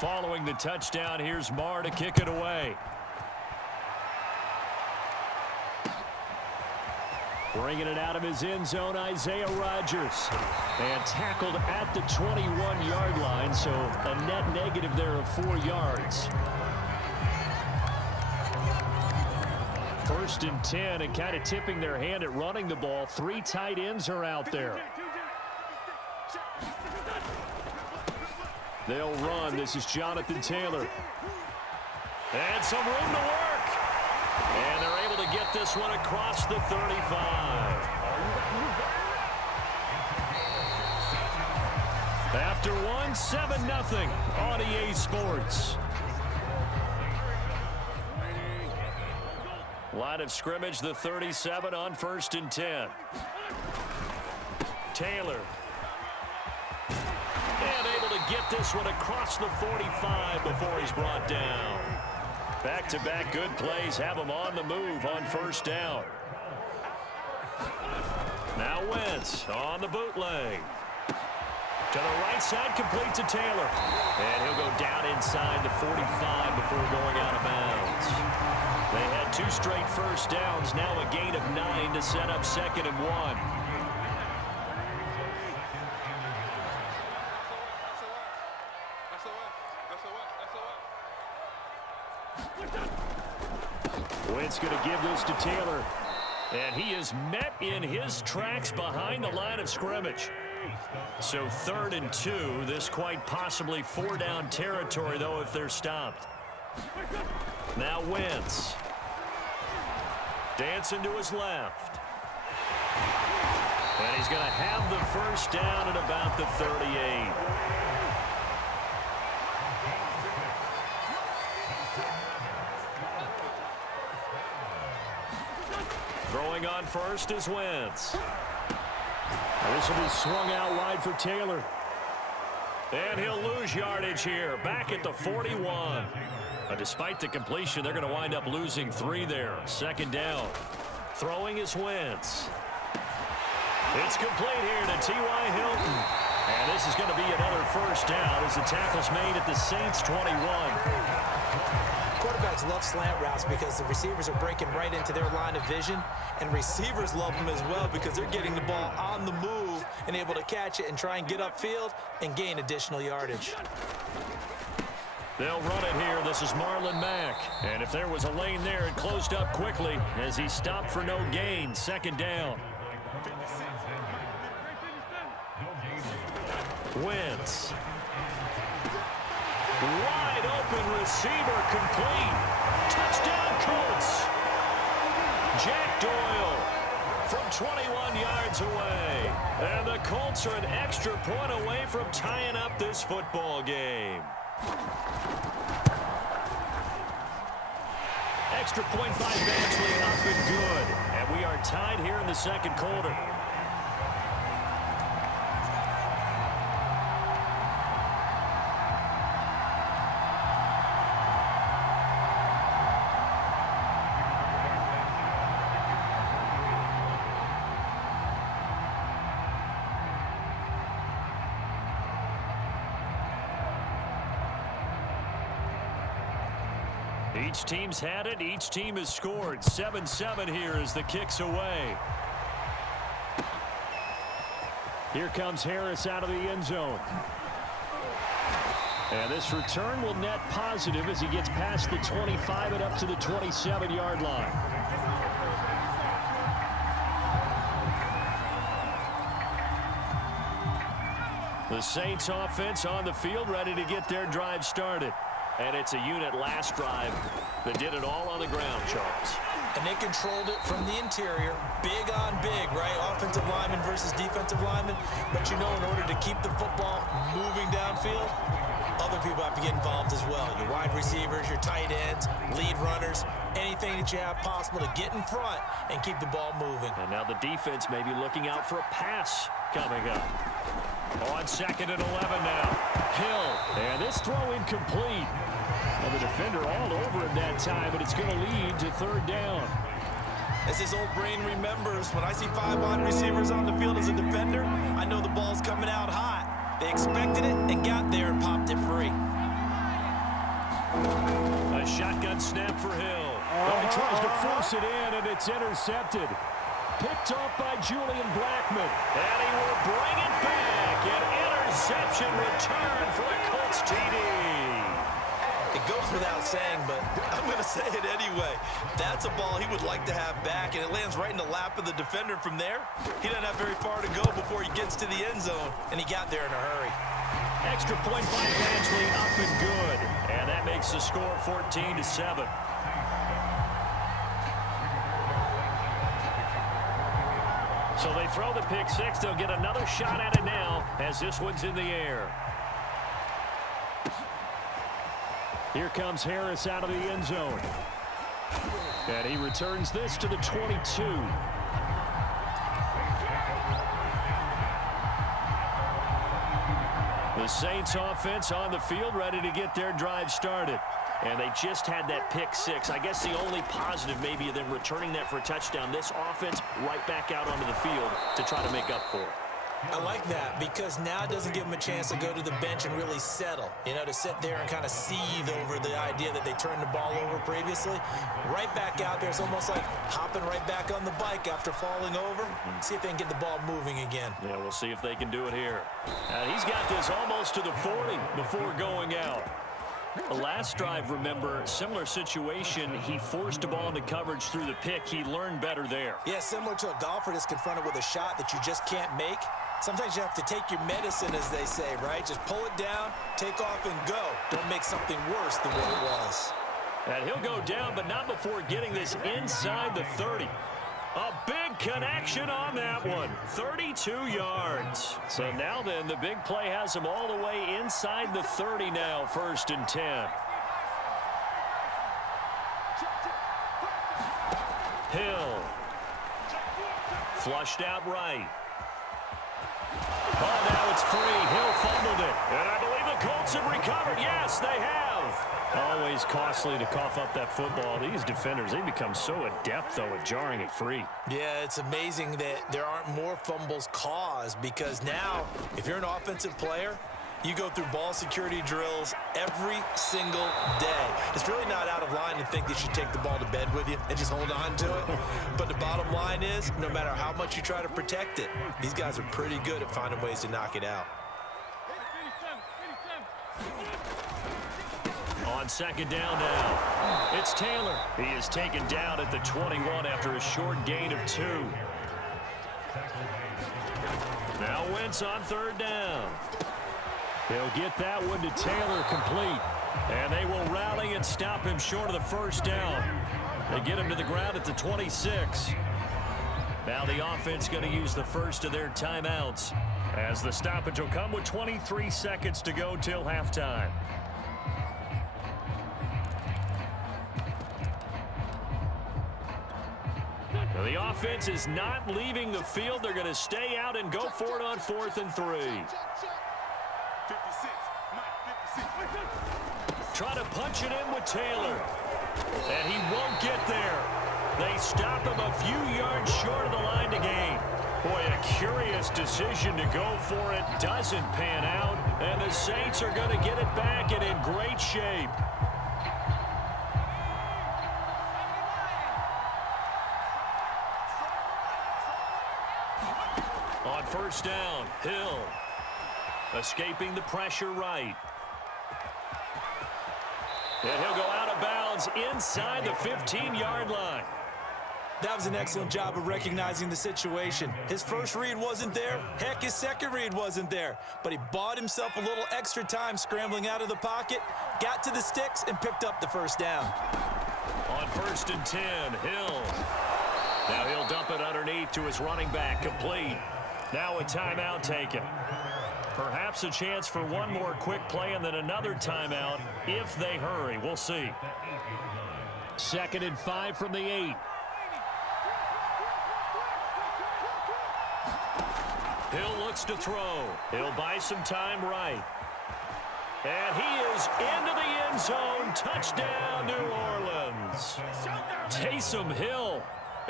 Following the touchdown, here's Marr to kick it away. Bringing it out of his end zone, Isaiah Rodgers. And tackled at the 21-yard line, so a net negative there of 4 yards. 1st and 10, and kind of tipping their hand at running the ball. 3 tight ends are out there. They'll run. This is Jonathan Taylor. And some room to work. And they're able to get this one across the 35. After one, 7-0 on EA Sports. Line of scrimmage, the 37 on 1st and 10. Taylor. And able to get this one across the 45 before he's brought down. Back-to-back good plays have him on the move on 1st down. Now Wentz on the bootleg. To the right side, complete to Taylor. And he'll go down inside the 45 before going out of bounds. They had 2 straight 1st downs, now a gain of 9 to set up 2nd and 1. Wentz going to give this to Taylor. And he is met in his tracks behind the line of scrimmage. So 3rd and 2. This quite possibly 4-down territory, though, if they're stopped. Now Wentz. Dancing to his left. And he's going to have the 1st down at about the 38. Throwing on 1st is Wentz. This will be swung out wide for Taylor. And he'll lose yardage here. Back at the 41. Despite the completion, they're going to wind up losing 3 there. 2nd down. Throwing is Wentz. It's complete here to T.Y. Hilton. And this is going to be another 1st down as the tackle's made at the Saints 21. Quarterbacks love slant routes because the receivers are breaking right into their line of vision, and receivers love them as well because they're getting the ball on the move and able to catch it and try and get upfield and gain additional yardage. They'll run it here. This is Marlon Mack. And if there was a lane there, it closed up quickly as he stopped for no gain. 2nd down. Wentz. Wide open receiver complete. Touchdown Colts. Jack Doyle from 21 yards away. And the Colts are an extra point away from tying up this football game. Extra point by Badgley up and good. And we are tied here in the 2nd quarter. Each team's had it. Each team has scored. 7-7 here as the kick's away. Here comes Harris out of the end zone. And this return will net positive as he gets past the 25 and up to the 27-yard line. The Saints offense on the field ready to get their drive started. And it's a unit last drive that did it all on the ground, Charles. And they controlled it from the interior. Big on big, right? Offensive lineman versus defensive lineman. But you know, in order to keep the football moving downfield, other people have to get involved as well. Your wide receivers, your tight ends, lead runners, anything that you have possible to get in front and keep the ball moving. And now the defense may be looking out for a pass coming up. On 2nd and 11 now. Hill. And this throw incomplete. Well, the defender all over him that time, but it's going to lead to 3rd down. As his old brain remembers, when I see 5 wide receivers on the field as a defender, I know the ball's coming out hot. They expected it and got there and popped it free. snap for Hill. He tries to force it in, and it's intercepted. Picked off by Julian Blackmon. And he will bring it back. An interception return for the Colts TD. It goes without saying, but I'm going to say it anyway. That's a ball he would like to have back, and it lands right in the lap of the defender. From there, he doesn't have very far to go before he gets to the end zone, and he got there in a hurry. Extra point by Badgley, up and good. And that makes the score 14-7. So they throw the pick six. They'll get another shot at it now as this one's in the air. Here comes Harris out of the end zone. And he returns this to the 22. The Saints offense on the field, ready to get their drive started. And they just had that pick six. I guess the only positive maybe of them returning that for a touchdown. This offense right back out onto the field to try to make up for it. I like that because now it doesn't give them a chance to go to the bench and really settle. You know, to sit there and kind of seethe over the idea that they turned the ball over previously. Right back out there. It's almost like hopping right back on the bike after falling over. See if they can get the ball moving again. Yeah, we'll see if they can do it here. He's got this almost to the 40 before going out. The last drive, remember, similar situation. He forced a ball into coverage through the pick. He learned better there. Yeah, similar to a golfer that's confronted with a shot that you just can't make. Sometimes you have to take your medicine, as they say, right? Just pull it down, take off, and go. Don't make something worse than what it was. And he'll go down, but not before getting this inside the 30. A big connection on that one. 32 yards. So now then, the big play has him all the way inside the 30 now, 1st and 10. Hill. Flushed out right. Oh, now it's free. Hill fumbled it. And I believe the Colts have recovered. Yes, they have. Always costly to cough up that football. These defenders, they become so adept, though, at jarring it free. Yeah, it's amazing that there aren't more fumbles caused because now, if you're an offensive player, you go through ball security drills every single day. It's really not out of line to think that you should take the ball to bed with you and just hold on to it. But the bottom line is, no matter how much you try to protect it, these guys are pretty good at finding ways to knock it out. On 2nd down now, it's Taylor. He is taken down at the 21 after a short gain of 2. Now Wentz on 3rd down. He'll get that one to Taylor complete. And they will rally and stop him short of the 1st down. They get him to the ground at the 26. Now the offense going to use the first of their timeouts as the stoppage will come with 23 seconds to go till halftime. Now the offense is not leaving the field. They're going to stay out and go for it on 4th and 3. Try to punch it in with Taylor. And he won't get there. They stop him a few yards short of the line to gain. Boy, a curious decision to go for it. Doesn't pan out. And the Saints are going to get it back and in great shape. On 1st down, Hill. Escaping the pressure right. And he'll go out of bounds inside the 15-yard line. That was an excellent job of recognizing the situation. His first read wasn't there. Heck, his second read wasn't there. But he bought himself a little extra time scrambling out of the pocket, got to the sticks, and picked up the 1st down. On 1st and 10, Hill. Now he'll dump it underneath to his running back, complete. Now a timeout taken. Perhaps a chance for one more quick play and then another timeout if they hurry. We'll see. 2nd and 5 from the 8. Hill looks to throw. He'll buy some time right. And he is into the end zone. Touchdown, New Orleans. Taysom Hill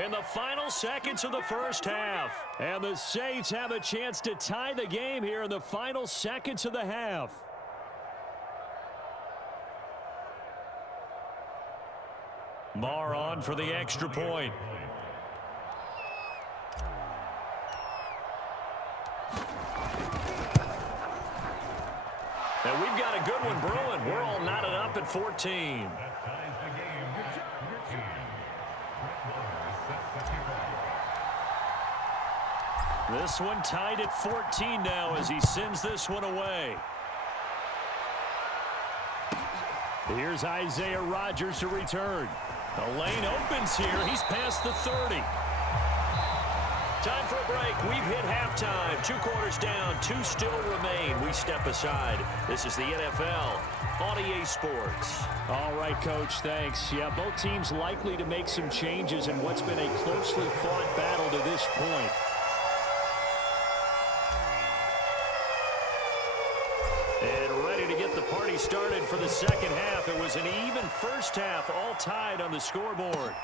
in the final seconds of the 1st half. And the Saints have a chance to tie the game here in the final seconds of the half. Marr on for the extra point. And we've got a good one brewing. We're all knotted up at 14. This one tied at 14 now as he sends this one away. Here's Isaiah Rodgers to return. The lane opens here. He's past the 30. Time for a break. We've hit halftime. 2 quarters down. 2 still remain. We step aside. This is the NFL on EA Sports. All right, Coach, thanks. Yeah, both teams likely to make some changes in what's been a closely fought battle to this point. And ready to get the party started for the second half. It was an even first half, all tied on the scoreboard.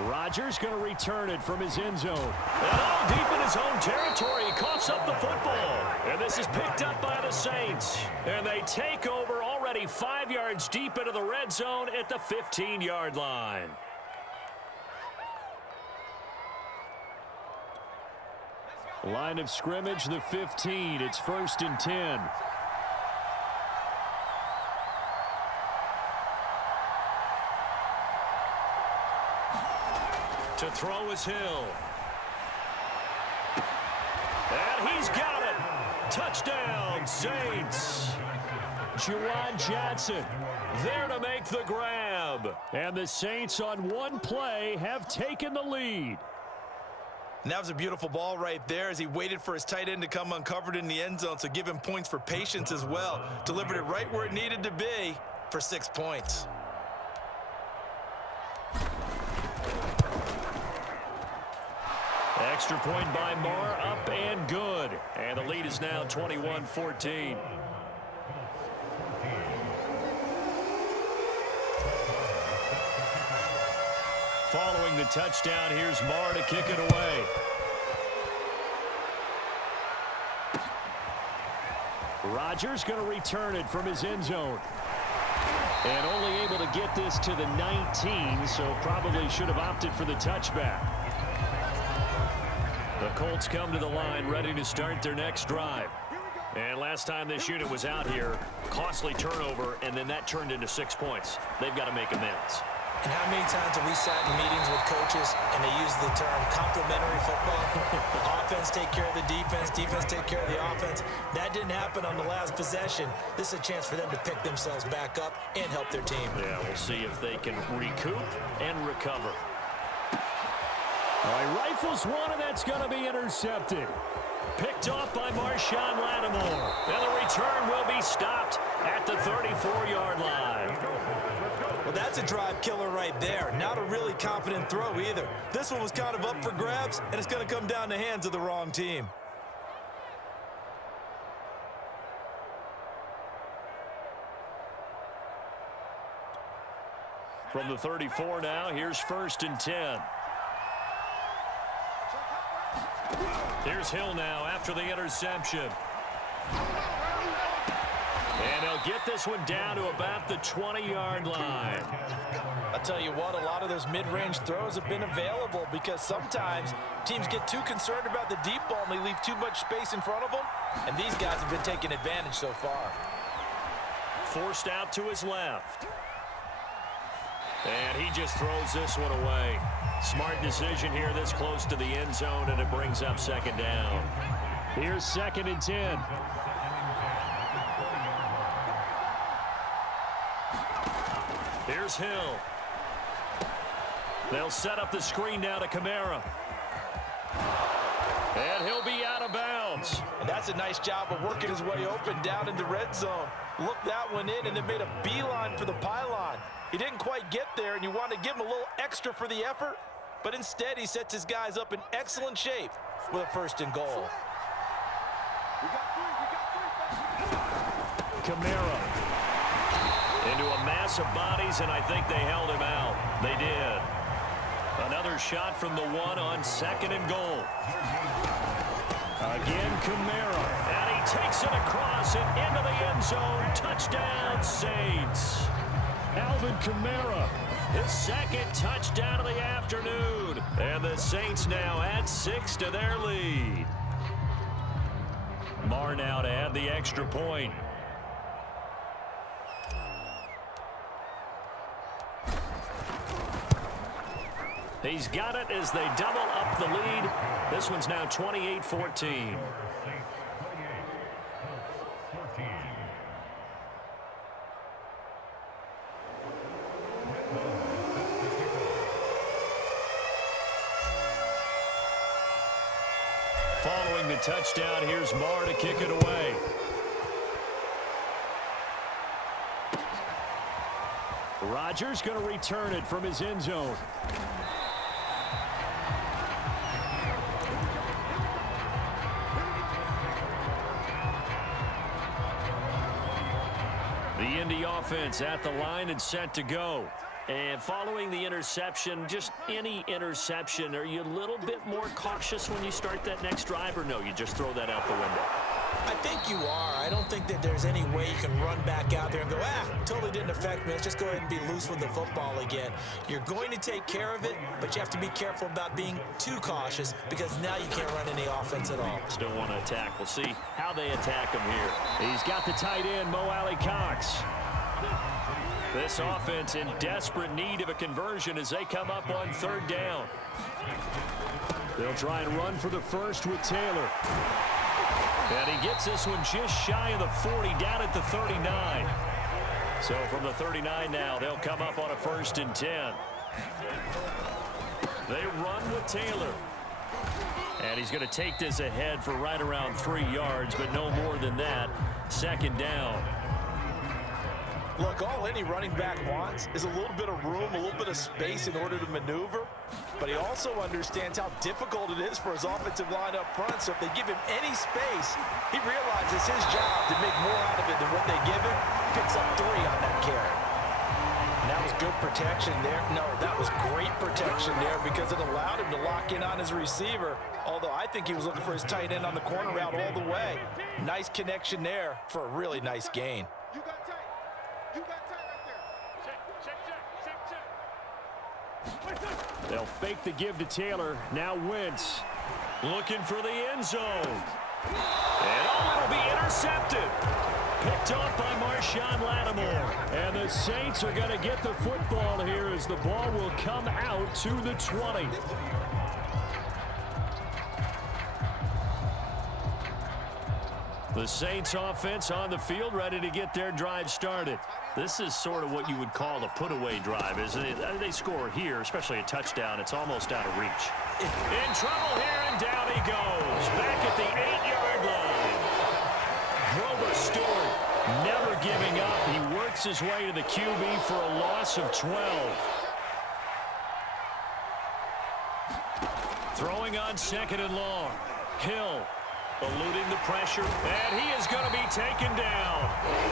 Rodgers going to return it from his end zone. And all deep in his own territory, he coughs up the football. And this is picked up by the Saints. And they take over already 5 yards deep into the red zone at the 15-yard line. Line of scrimmage, the 15. It's 1st and 10. To throw is Hill. And he's got it. Touchdown, Saints. Juwan Johnson there to make the grab. And the Saints on one play have taken the lead. And that was a beautiful ball right there as he waited for his tight end to come uncovered in the end zone, so give him points for patience as well. Delivered it right where it needed to be for 6 points. Extra point by Marr, up and good. And the lead is now 21-14. Following the touchdown, here's Marr to kick it away. Rodgers going to return it from his end zone. And only able to get this to the 19, so probably should have opted for the touchback. The Colts come to the line ready to start their next drive. And last time this unit was out here, costly turnover, and then that turned into 6 points. They've got to make amends. And how many times have we sat in meetings with coaches and they use the term complementary football? Offense take care of the defense, defense take care of the offense. That didn't happen on the last possession. This is a chance for them to pick themselves back up and help their team. Yeah, we'll see if they can recoup and recover. All right, rifles one, and that's going to be intercepted. Picked off by Marshawn Lattimore. And the return will be stopped at the 34-yard line. Well, that's a drive killer right there. Not a really confident throw either. This one was kind of up for grabs, and it's going to come down the hands of the wrong team. From the 34 now, here's 1st and 10. Here's Hill now after the interception. And he'll get this one down to about the 20-yard line. I'll tell you what, a lot of those mid-range throws have been available because sometimes teams get too concerned about the deep ball and they leave too much space in front of them. And these guys have been taking advantage so far. Forced out to his left. And he just throws this one away. Smart decision here this close to the end zone, and it brings up 2nd down. Here's 2nd and 10. Here's Hill. They'll set up the screen now to Kamara. And he'll be out of bounds. And that's a nice job of working his way open down in the red zone. Looked that one in and then made a beeline for the pylon. He didn't quite get there, and you want to give him a little extra for the effort, but instead he sets his guys up in excellent shape with a 1st and goal. Kamara into a mass of bodies, and I think they held him out. They did. Another shot from the 1 on 2nd and goal. Again, Kamara, and he takes it across and into the end zone. Touchdown, Saints. Alvin Kamara, his second touchdown of the afternoon. And the Saints now add 6 to their lead. Marr now to add the extra point. He's got it as they double up the lead. This one's now 28-14. Following the touchdown, here's Marr to kick it away. Rodgers going to return it from his end zone. The Indy offense at the line and set to go. And following the interception, just any interception, are you a little bit more cautious when you start that next drive, or no, you just throw that out the window? I think you are. I don't think that there's any way you can run back out there and go, totally didn't affect me. Let's just go ahead and be loose with the football again. You're going to take care of it, but you have to be careful about being too cautious because now you can't run any offense at all. Still want to attack. We'll see how they attack him here. He's got the tight end, Mo Alley-Cox. This offense in desperate need of a conversion as they come up on third down. They'll try and run for the first with Taylor. And he gets this one just shy of the 40, down at the 39. So from the 39 now, they'll come up on a 1st and 10. They run with Taylor. And he's going to take this ahead for right around 3 yards, but no more than that. 2nd down. Look, all any running back wants is a little bit of room, a little bit of space in order to maneuver. But he also understands how difficult it is for his offensive line up front. So if they give him any space, he realizes his job to make more out of it than what they give him. Picks up 3 on that carry. And that was good protection there. No, that was great protection there because it allowed him to lock in on his receiver. Although I think he was looking for his tight end on the corner route all the way. Nice connection there for a really nice gain. You got tight. You got tight right there. Check. They'll fake the give to Taylor. Now Wentz looking for the end zone. And it'll be intercepted. Picked off by Marshawn Lattimore. And the Saints are going to get the football here as the ball will come out to the 20. The Saints offense on the field ready to get their drive started. This is sort of what you would call a put-away drive, isn't it? They score here, especially a touchdown. It's almost out of reach. In trouble here, and down he goes. Back at the 8-yard line. Grover Stewart never giving up. He works his way to the QB for a loss of 12. Throwing on 2nd and long. Hill eluding the pressure, and he is going to be taken down.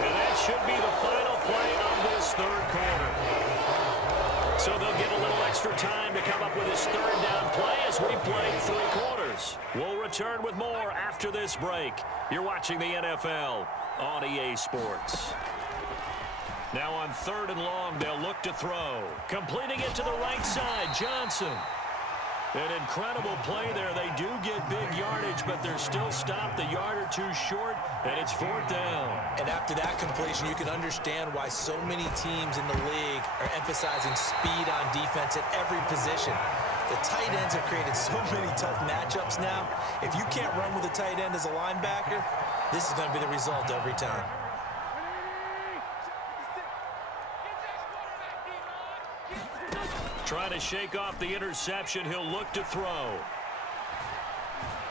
And that should be the final play of this 3rd quarter. So they'll get a little extra time to come up with his 3rd down play as we play 3 quarters. We'll return with more after this break. You're watching the NFL on EA Sports. Now on 3rd and long, they'll look to throw. Completing it to the right side, Johnson. An incredible play there. They do get big yardage, but they're still stopped a yard or 2 short, and it's 4th down. And after that completion, you can understand why so many teams in the league are emphasizing speed on defense at every position. The tight ends have created so many tough matchups now. If you can't run with a tight end as a linebacker, this is going to be the result every time. Trying to shake off the interception. He'll look to throw.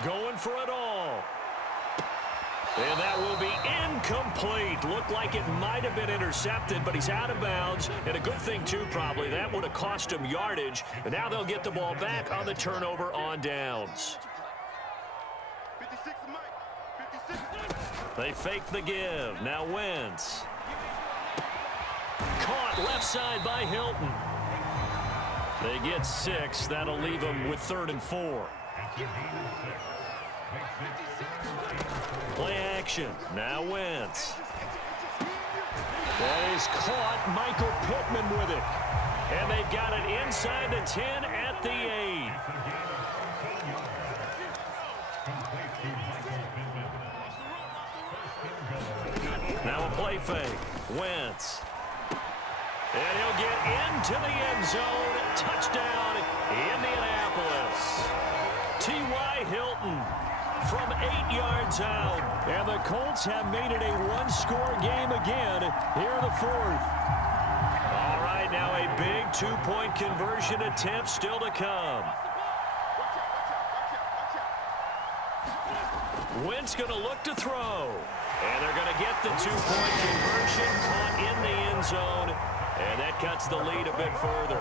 Going for it all. And that will be incomplete. Looked like it might have been intercepted, but he's out of bounds. And a good thing, too, probably. That would have cost him yardage. And now they'll get the ball back on the turnover on downs. 56 to Mike. 56. They fake the give. Now Wentz. Caught left side by Hilton. They get 6. That'll leave them with 3rd and 4. Play action. Now Wentz. That is caught. Michael Pittman with it. And they've got it inside the 10 at the 8. Now a play fake. Wentz. And he'll get into the end zone. Touchdown, Indianapolis. T.Y. Hilton from 8 yards out. And the Colts have made it a one-score game again here in the 4th. All right, now a big two-point conversion attempt still to come. Wentz going to look to throw. And they're going to get the two-point conversion caught in the end zone. And that cuts the lead a bit further.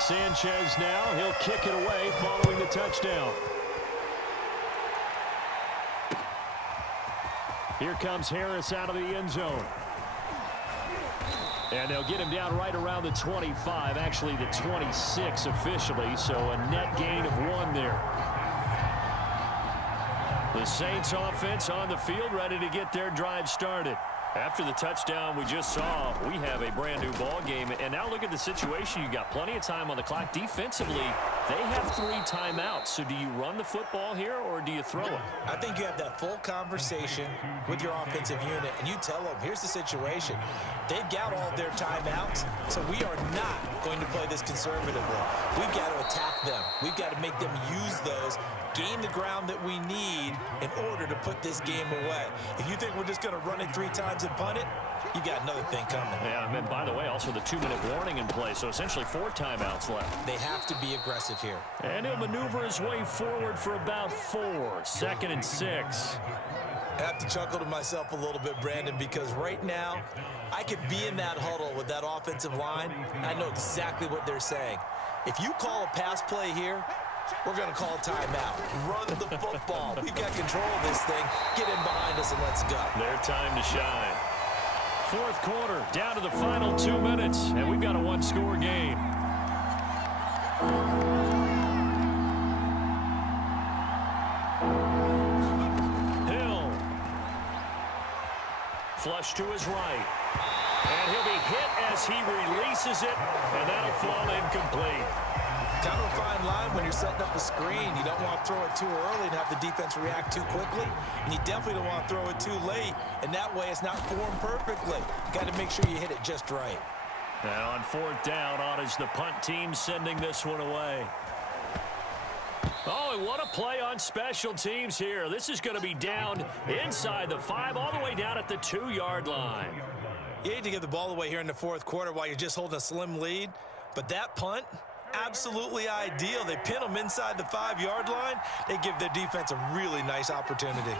Sanchez now. He'll kick it away following the touchdown. Here comes Harris out of the end zone. And they'll get him down right around the 25, actually the 26 officially, so a net gain of 1 there. The Saints offense on the field, ready to get their drive started. After the touchdown we just saw, we have a brand new ball game. And now look at the situation. You got plenty of time on the clock. Defensively, they have 3 timeouts. So do you run the football here or do you throw it? I think you have that full conversation with your offensive unit, and you tell them, here's the situation. They've got all their timeouts, so we are not going to play this conservatively. We've got to attack them. We've got to make them use those, gain the ground that we need in order to put this game away. If you think we're just going to run it 3 times and punt it, you got another thing coming. Yeah, and by the way, also the 2-minute warning in play, so essentially 4 timeouts left. They have to be aggressive here. And he'll maneuver his way forward for about 4. 2nd and 6. I have to chuckle to myself a little bit, Brandon, because right now I could be in that huddle with that offensive line, and I know exactly what they're saying. If you call a pass play here, we're going to call a timeout. Run the football. We've got control of this thing. Get in behind us and let's go. Their time to shine. 4th quarter, down to the final 2 minutes, and we've got a one-score game. Hill. Flush to his right. And he'll be hit as he releases it, and that'll fall incomplete. Kind of a fine line when you're setting up a screen. You don't want to throw it too early and have the defense react too quickly. And you definitely don't want to throw it too late. And that way it's not formed perfectly. Got to make sure you hit it just right. And on 4th down, on is the punt team sending this one away. Oh, and what a play on special teams here. This is going to be down inside the 5, all the way down at the 2-yard line. You hate to give the ball away here in the 4th quarter while you're just holding a slim lead. But that punt, absolutely ideal. They pin them inside the 5-yard line. They give their defense a really nice opportunity.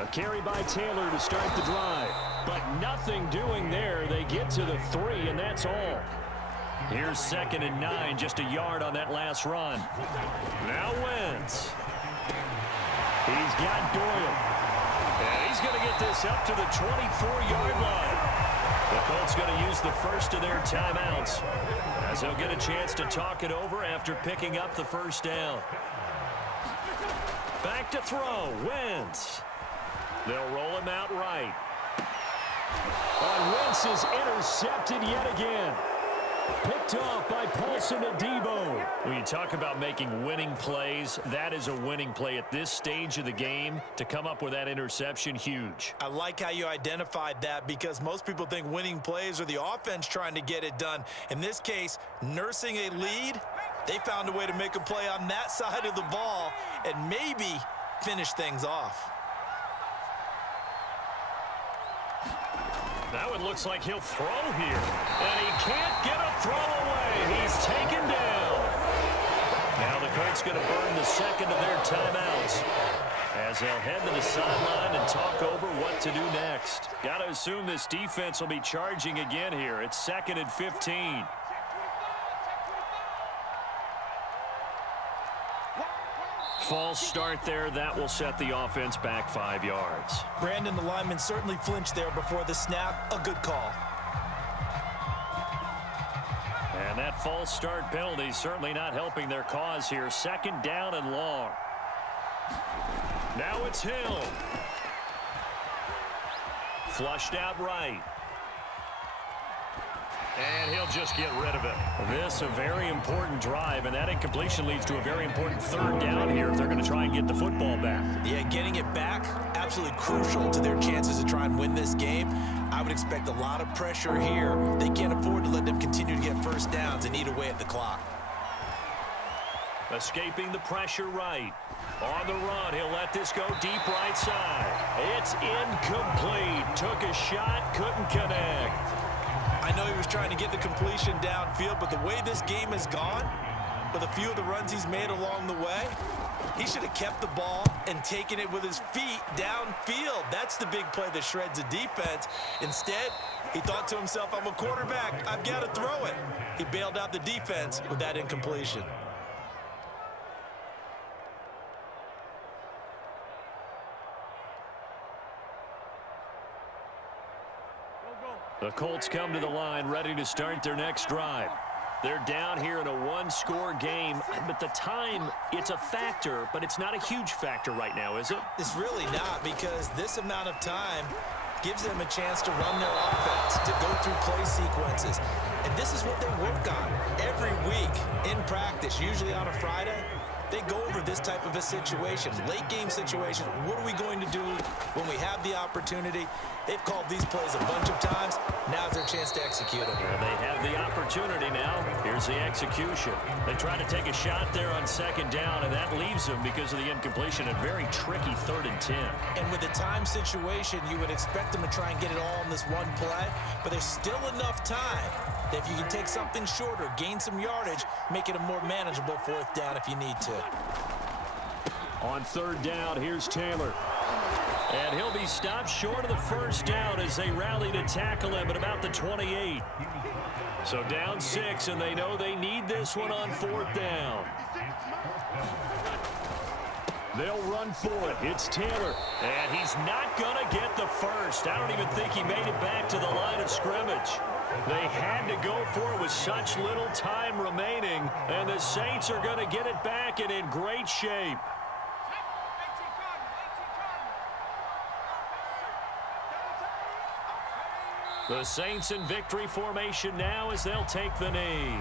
A carry by Taylor to start the drive. But nothing doing there. They get to the 3, and that's all. Here's 2nd and 9, just a yard on that last run. Now Wentz. He's got Doyle. And he's going to get this up to the 24-yard line. The Colts going to use the first of their timeouts, as they'll get a chance to talk it over after picking up the 1st down. Back to throw, Wentz. They'll roll him out right. And Wentz is intercepted yet again. Picked off by Paulson Adebo. When you talk about making winning plays, that is a winning play at this stage of the game. To come up with that interception, huge. I like how you identified that, because most people think winning plays are the offense trying to get it done. In this case, nursing a lead, they found a way to make a play on that side of the ball and maybe finish things off. Now it looks like he'll throw here. And he can't get a throw away. He's taken down. Now the Colts going to burn the 2nd of their timeouts, as they'll head to the sideline and talk over what to do next. Got to assume this defense will be charging again here. It's 2nd and 15. False start there. That will set the offense back 5 yards. Brandon, the lineman certainly flinched there before the snap. A good call. And that false start penalty certainly not helping their cause here. Second down and long. Now it's Hill. Flushed out right. And he'll just get rid of it. This a very important drive, and that incompletion leads to a very important third down here if they're going to try and get the football back. Yeah, getting it back, absolutely crucial to their chances to try and win this game. I would expect a lot of pressure here. They can't afford to let them continue to get first downs and eat away at the clock. Escaping the pressure right. On the run, he'll let this go deep right side. It's incomplete. Took a shot, couldn't connect. I know he was trying to get the completion downfield, but the way this game has gone, with a few of the runs he's made along the way, he should have kept the ball and taken it with his feet downfield. That's the big play that shreds the defense. Instead, he thought to himself, I'm a quarterback, I've got to throw it. He bailed out the defense with that incompletion. The Colts come to the line ready to start their next drive. They're down here in a one-score game, but the time, it's a factor, but it's not a huge factor right now, is it? It's really not, because this amount of time gives them a chance to run their offense, to go through play sequences. And this is what they work on every week in practice, usually on a Friday. They go over this type of a situation, late game situation. What are we going to do when we have the opportunity? They've called these plays a bunch of times. Now's their chance to execute them. Well, they have the opportunity now. Here's the execution. They try to take a shot there on second down, and that leaves them because of the incompletion. A very tricky 3rd and 10. And with the time situation, you would expect them to try and get it all in this one play, but there's still enough time that if you can take something shorter, gain some yardage, make it a more manageable 4th down if you need to. On 3rd down, here's Taylor. And he'll be stopped short of the first down as they rally to tackle him at about the 28. So down 6, and they know they need this one on 4th down. They'll run for it. It's Taylor. And he's not going to get the first. I don't even think he made it back to the line of scrimmage. They had to go for it with such little time remaining, and the Saints are going to get it back and in great shape. The Saints in victory formation now as they'll take the knee.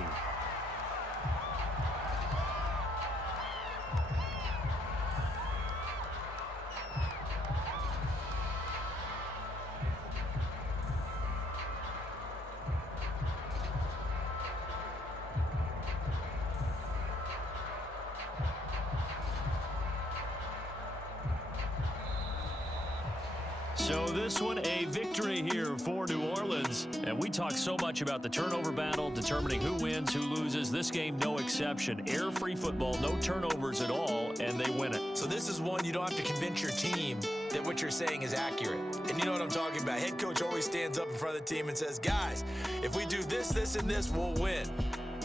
So this one, a victory here for New Orleans. And we talk so much about the turnover battle, determining who wins, who loses. This game, no exception. Air-free football, no turnovers at all, and they win it. So this is one you don't have to convince your team that what you're saying is accurate. And you know what I'm talking about. Head coach always stands up in front of the team and says, guys, if we do this, this, and this, we'll win.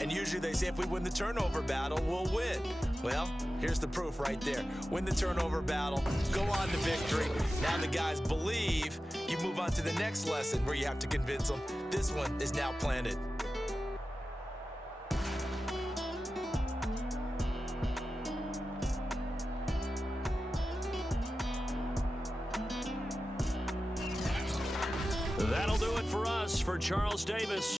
And usually they say if we win the turnover battle, we'll win. Well, here's the proof right there. Win the turnover battle, go on to victory. Now the guys believe. You move on to the next lesson where you have to convince them. This one is now planted. That'll do it for us. For Charles Davis,